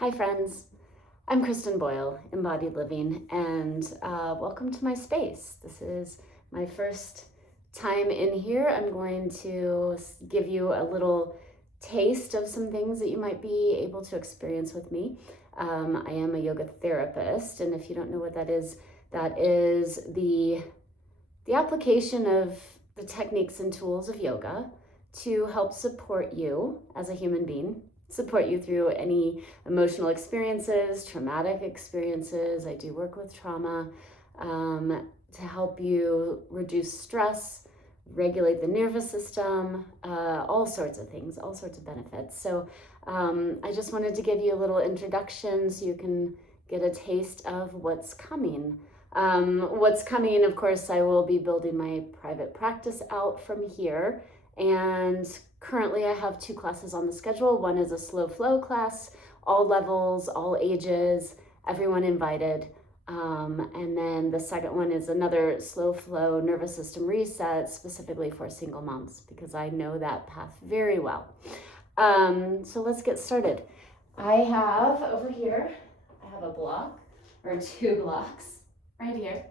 Hi friends, I'm Kristen Boyle, Embodied Living, and welcome to my space. This is my first time in here. I'm going to give you a little taste of some things that you might be able to experience with me. I am a yoga therapist, and if you don't know what that is the application of the techniques and tools of yoga to help support you as a human being, support you through any emotional experiences, traumatic experiences. I do work with trauma to help you reduce stress, regulate the nervous system, all sorts of things, all sorts of benefits. So I just wanted to give you a little introduction so you can get a taste of what's coming. Of course, I will be building my private practice out from here. And currently I have 2 classes on the schedule. One is a slow flow class, all levels, all ages, everyone invited. And then the second one is another slow flow nervous system reset specifically for single moms, because I know that path very well. So let's get started. I have over here, I have a block or 2 blocks right here,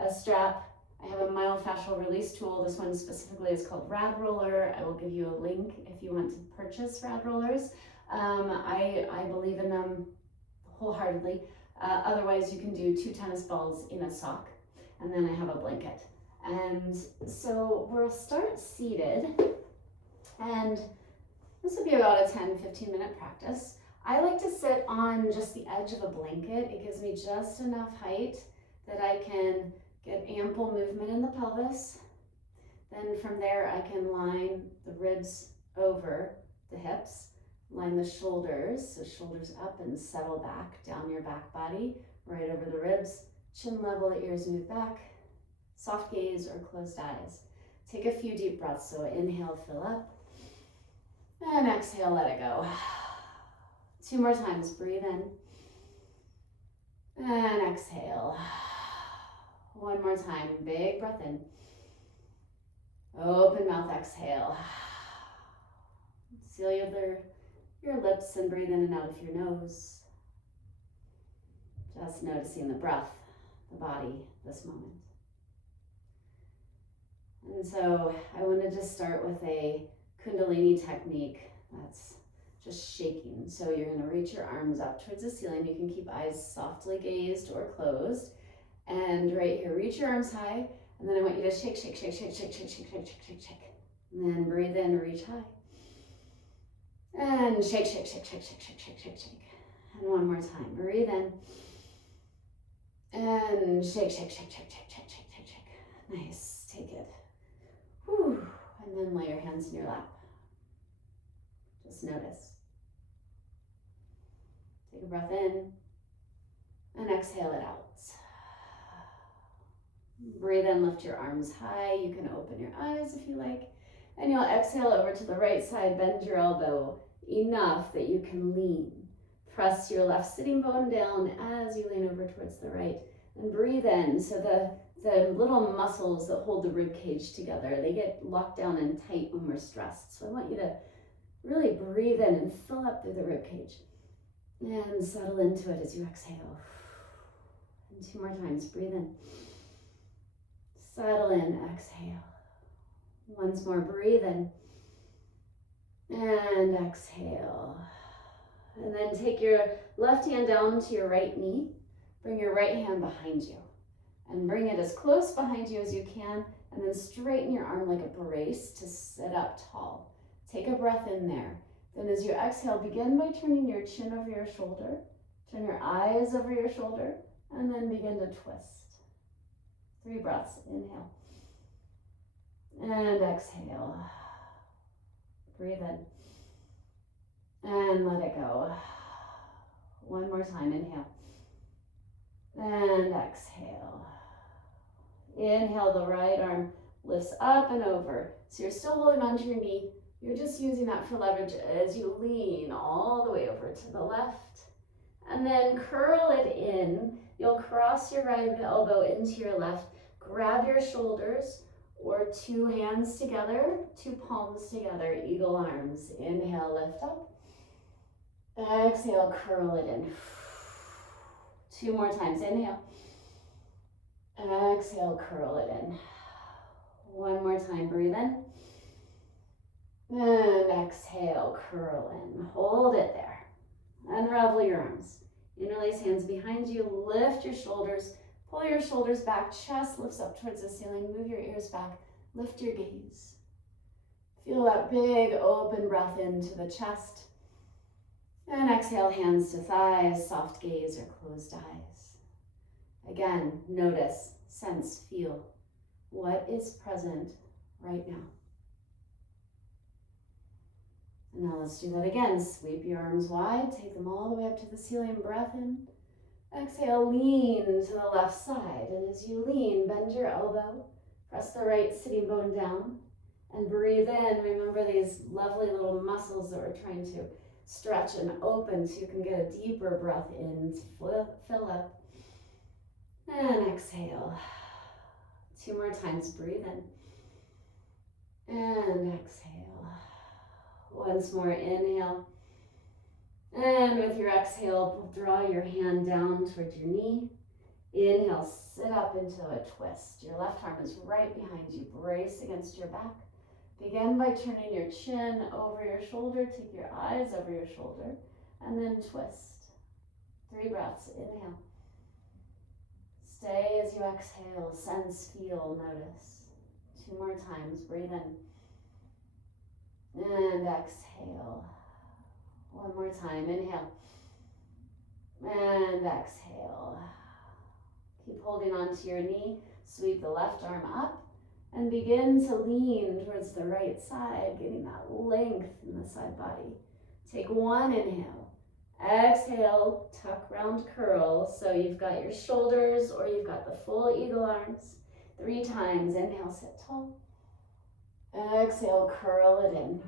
a strap. I have a myofascial release tool. This one specifically is called Rad Roller. I will give you a link if you want to purchase Rad Rollers. I believe in them wholeheartedly. Otherwise, you can do 2 tennis balls in a sock, and then I have a blanket. And so we'll start seated, and this will be about a 10-15 minute practice. I like to sit on just the edge of a blanket. It gives me just enough height that I can get ample movement in the pelvis. Then from there, I can line the ribs over the hips, line the shoulders, so shoulders up and settle back down your back body, right over the ribs, chin level, ears move back, soft gaze or closed eyes. Take a few deep breaths, so inhale, fill up, and exhale, let it go. 2 more times, breathe in, and exhale. 1 more time, big breath in. Open mouth, exhale. Seal your lips and breathe in and out of your nose. Just noticing the breath, the body, this moment. And so I wanted to start with a Kundalini technique that's just shaking. So you're going to reach your arms up towards the ceiling. You can keep eyes softly gazed or closed. And right here, reach your arms high, and then I want you to shake, shake, shake, shake, shake, shake, shake, shake, shake, shake, shake. And then breathe in, reach high. And shake, shake, shake, shake, shake, shake, shake, shake, shake. And 1 more time, breathe in. And shake, shake, shake, shake, shake, shake, shake, shake, shake. Nice, take it. Whew. And then lay your hands in your lap. Just notice. Take a breath in, and exhale it out. Breathe in, lift your arms high. You can open your eyes if you like. And you'll exhale over to the right side, bend your elbow enough that you can lean. Press your left sitting bone down as you lean over towards the right. And breathe in, so the little muscles that hold the rib cage together, they get locked down and tight when we're stressed. So I want you to really breathe in and fill up through the rib cage. And settle into it as you exhale. And 2 more times, breathe in. Settle in, exhale. Once more, breathe in. And exhale. And then take your left hand down to your right knee. Bring your right hand behind you. And bring it as close behind you as you can. And then straighten your arm like a brace to sit up tall. Take a breath in there. Then as you exhale, begin by turning your chin over your shoulder. Turn your eyes over your shoulder. And then begin to twist. 3 breaths, inhale. And exhale. Breathe in. And let it go. 1 more time, inhale. And exhale. Inhale, the right arm lifts up and over. So you're still holding onto your knee. You're just using that for leverage as you lean all the way over to the left. And then curl it in. You'll cross your right elbow into your left. Grab your shoulders or 2 hands together, 2 palms together, eagle arms. Inhale, lift up. Exhale, curl it in. 2 more times. Inhale. Exhale, curl it in. 1 more time. Breathe in. And exhale, curl in. Hold it there. Unravel your arms. Interlace hands behind you. Lift your shoulders. Pull your shoulders back. Chest lifts up towards the ceiling. Move your ears back. Lift your gaze. Feel that big open breath into the chest. And exhale, hands to thighs, soft gaze or closed eyes. Again, notice, sense, feel what is present right now. And now let's do that again. Sweep your arms wide, take them all the way up to the ceiling, breath in. Exhale, lean to the left side. And as you lean, bend your elbow, press the right sitting bone down, and breathe in. Remember these lovely little muscles that we're trying to stretch and open so you can get a deeper breath in to fill up. And exhale. 2 more times, breathe in. And exhale. Once more, inhale. And with your exhale, draw your hand down towards your knee. Inhale, sit up into a twist. Your left arm is right behind you. Brace against your back. Begin by turning your chin over your shoulder. Take your eyes over your shoulder. And then twist. 3 breaths. Inhale. Stay as you exhale. Sense, feel, notice. 2 more times. Breathe in. And exhale. 1 more time. Inhale. And exhale. Keep holding onto your knee. Sweep the left arm up and begin to lean towards the right side, getting that length in the side body. Take 1 inhale. Exhale, tuck, round, curl. So you've got your shoulders or you've got the full eagle arms. 3 times. Inhale, sit tall. Exhale, curl it in.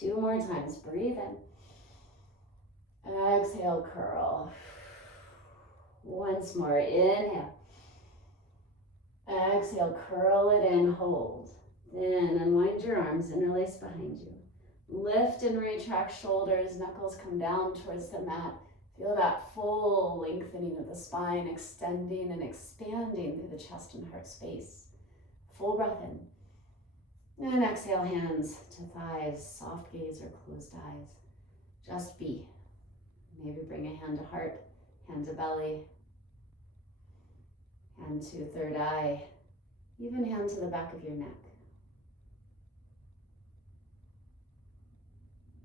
2 more times. Breathe in. Exhale, curl. Once more. Inhale. Exhale, curl it in. Hold. Then unwind your arms, interlace behind you. Lift and retract shoulders. Knuckles come down towards the mat. Feel that full lengthening of the spine, extending and expanding through the chest and heart space. Full breath in. And exhale, hands to thighs, soft gaze or closed eyes. Just be. Maybe bring a hand to heart, hand to belly, hand to third eye, even hand to the back of your neck.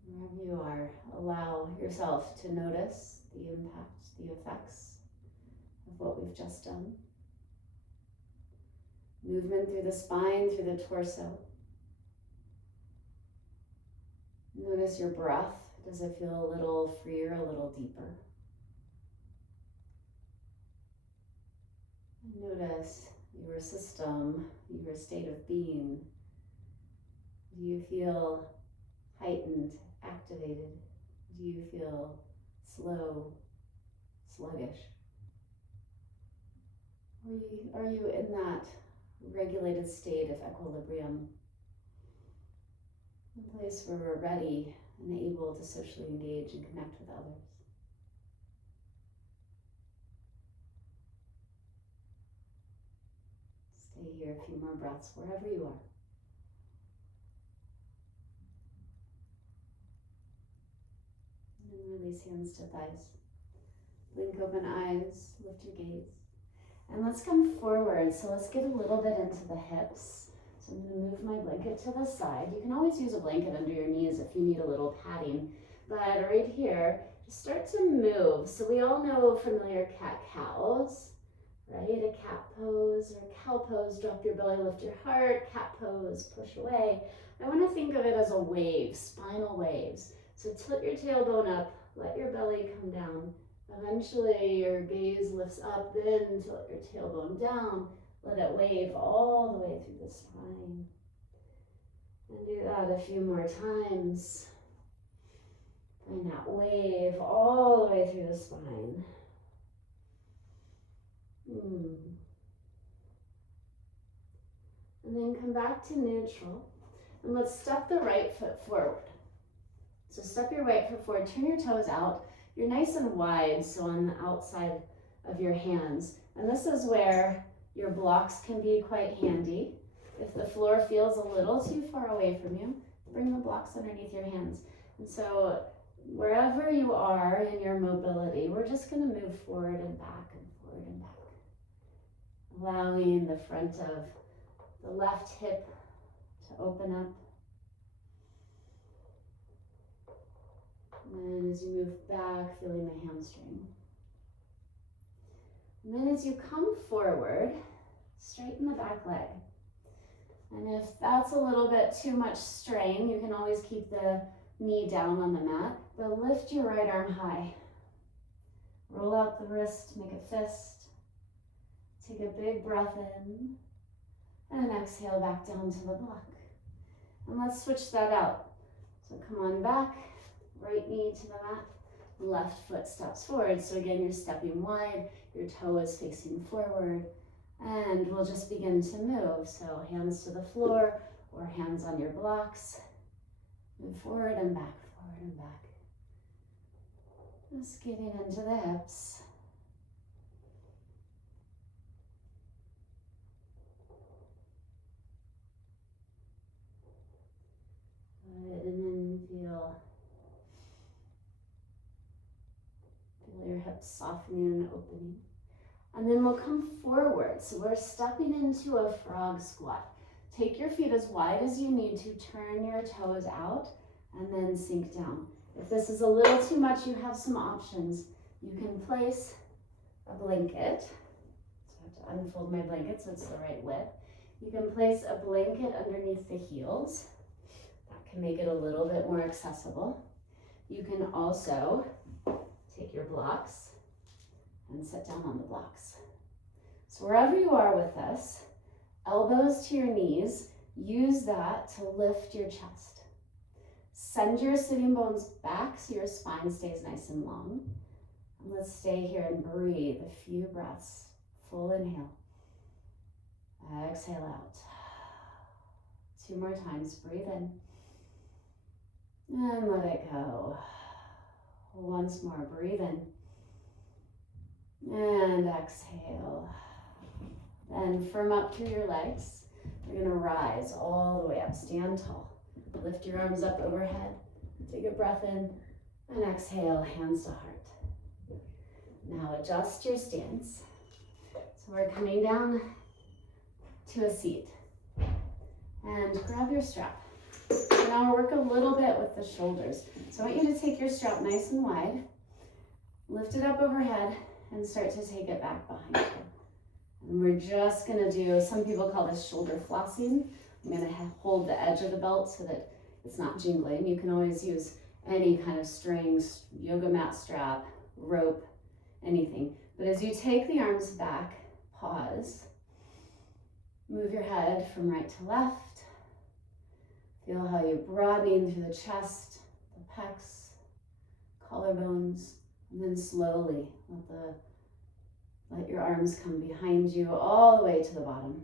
Wherever you are, allow yourself to notice the impact, the effects of what we've just done. Movement through the spine, through the torso. Notice your breath. Does it feel a little freer, a little deeper? Notice your system, your state of being. Do you feel heightened, activated? Do you feel slow, sluggish? Are you in that regulated state of equilibrium? A place where we're ready and able to socially engage and connect with others. Stay here a few more breaths wherever you are. And then release hands to thighs. Blink open eyes, lift your gaze. And let's come forward. So let's get a little bit into the hips. So I'm going to move my blanket to the side. You can always use a blanket under your knees if you need a little padding. But right here, just start to move. So we all know familiar cat-cows, right? A cat pose or cow pose. Drop your belly, lift your heart. Cat pose, push away. I want to think of it as a wave, spinal waves. So tilt your tailbone up, let your belly come down. Eventually your gaze lifts up, then tilt your tailbone down. Let it wave all the way through the spine. And do that a few more times. Find that wave all the way through the spine. And then come back to neutral. And let's step the right foot forward. So step your right foot forward, turn your toes out. You're nice and wide, so on the outside of your hands. And this is where your blocks can be quite handy. If the floor feels a little too far away from you, bring the blocks underneath your hands. And so wherever you are in your mobility, we're just going to move forward and back and forward and back. Allowing the front of the left hip to open up. And then as you move back, feeling the hamstring. And then as you come forward, straighten the back leg. And if that's a little bit too much strain, you can always keep the knee down on the mat, but lift your right arm high. Roll out the wrist, make a fist. Take a big breath in, and exhale back down to the block. And let's switch that out. So come on back. Right knee to the mat, left foot steps forward. So again, you're stepping wide, your toe is facing forward, and we'll just begin to move. So hands to the floor or hands on your blocks. Move forward and back, forward and back. Just getting into the hips. Good, and then feel your hips softening and opening. And then we'll come forward. So we're stepping into a frog squat. Take your feet as wide as you need to, turn your toes out, and then sink down. If this is a little too much, you have some options. You can place a blanket. So I have to unfold my blanket so it's the right width. You can place a blanket underneath the heels. That can make it a little bit more accessible. You can also take your blocks and sit down on the blocks. So wherever you are with this, elbows to your knees, use that to lift your chest. Send your sitting bones back so your spine stays nice and long. And let's stay here and breathe a few breaths. Full inhale. Exhale out. 2 more times. Breathe in. And let it go. Once more, breathe in and exhale. Then firm up through your legs. You're gonna rise all the way up, stand tall. Lift your arms up overhead. Take a breath in and exhale, hands to heart. Now adjust your stance. So we're coming down to a seat. And grab your strap. So now we'll work a little bit with the shoulders. So I want you to take your strap nice and wide, lift it up overhead, and start to take it back behind you. And we're just gonna do, some people call this shoulder flossing. I'm gonna hold the edge of the belt so that it's not jingling. You can always use any kind of strings, yoga mat strap, rope, anything. But as you take the arms back, pause, move your head from right to left. Feel how you're broadening through the chest, the pecs, collarbones, and then slowly let your arms come behind you all the way to the bottom.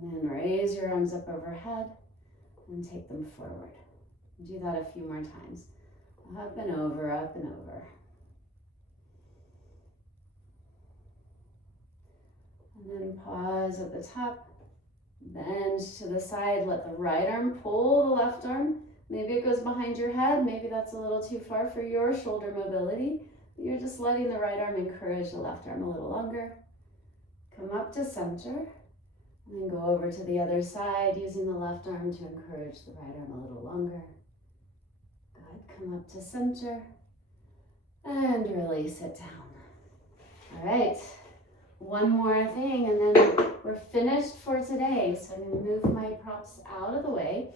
And then raise your arms up overhead and take them forward. Do that a few more times. Up and over, up and over. And then pause at the top. Bend to the side, let the right arm pull the left arm. Maybe it goes behind your head, maybe that's a little too far for your shoulder mobility. You're just letting the right arm encourage the left arm a little longer. Come up to center, and then go over to the other side, using the left arm to encourage the right arm a little longer. Good, come up to center, and release it down. All right. One more thing, and then we're finished for today. So I'm going to move my props out of the way.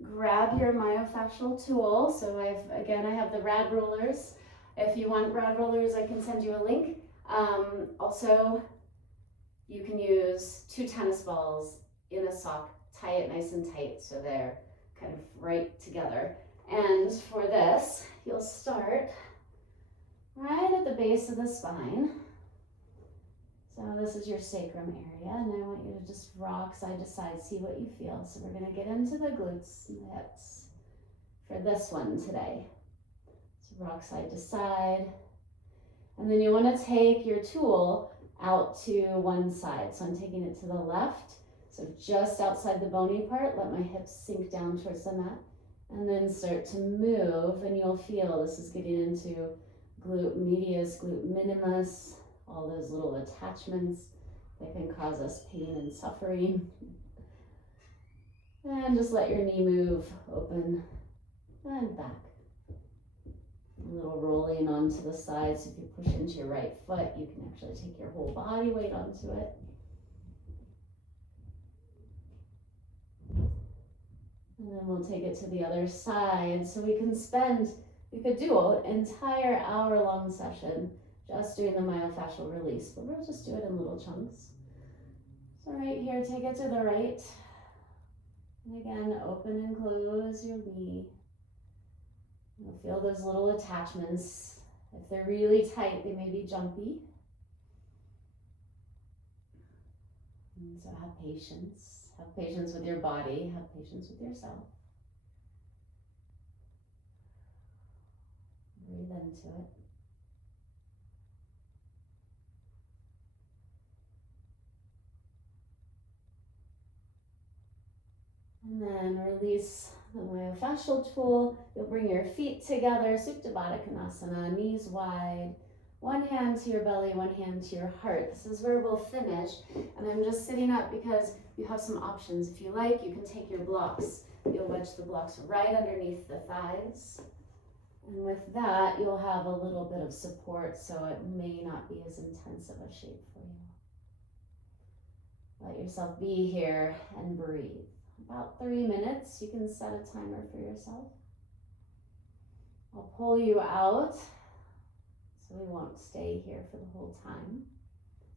Grab your myofascial tool. So I have the rad rollers. If you want rad rollers, I can send you a link. Also, you can use 2 tennis balls in a sock. Tie it nice and tight so they're kind of right together. And for this, you'll start right at the base of the spine. So this is your sacrum area, and I want you to just rock side to side, see what you feel. So we're gonna get into the glutes and the hips. for this one today. So rock side to side. And then you want to take your tool out to one side. So I'm taking it to the left. So just outside the bony part, let my hips sink down towards the mat. And then start to move, and you'll feel this is getting into glute medius, glute minimus, all those little attachments that can cause us pain and suffering. And just let your knee move open and back. A little rolling onto the side, so if you push into your right foot, you can actually take your whole body weight onto it. And then we'll take it to the other side, so we could do an entire hour-long session just doing the myofascial release, but we'll just do it in little chunks. So right here, take it to the right. And again, open and close your knee. You'll feel those little attachments. If they're really tight, they may be jumpy. And so have patience. Have patience with your body. Have patience with yourself. Breathe into it. And then release the myofascial tool. You'll bring your feet together, Supta Baddha Konasana, knees wide. One hand to your belly, one hand to your heart. This is where we'll finish. And I'm just sitting up because you have some options. If you like, you can take your blocks. You'll wedge the blocks right underneath the thighs. And with that, you'll have a little bit of support, so it may not be as intense of a shape for you. Let yourself be here and breathe. About 3 minutes, you can set a timer for yourself. I'll pull you out, so we won't stay here for the whole time.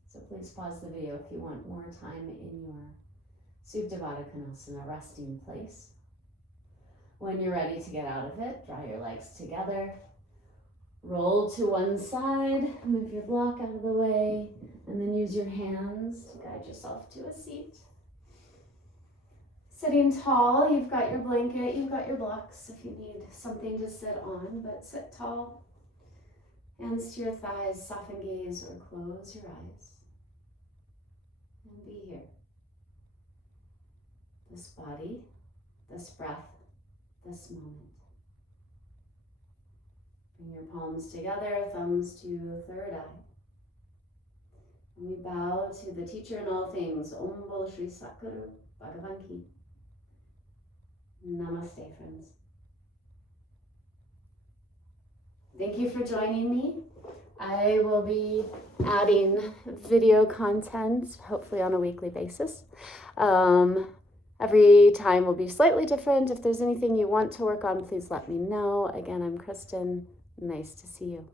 So please pause the video if you want more time in your Supta Baddha Konasana resting place. When you're ready to get out of it, draw your legs together, roll to one side, move your block out of the way, and then use your hands to guide yourself to a seat. Sitting tall, you've got your blanket, you've got your blocks if you need something to sit on, but sit tall. Hands to your thighs, soften gaze or close your eyes. And be here. This body, this breath, this moment. Bring your palms together, thumbs to third eye. And we bow to the teacher in all things, Om Bol Shri Satguru Bhagavan Ki. Namaste, friends. Thank you for joining me. I will be adding video content, hopefully on a weekly basis. Every time will be slightly different. If there's anything you want to work on, please let me know. Again, I'm Kristen. Nice to see you.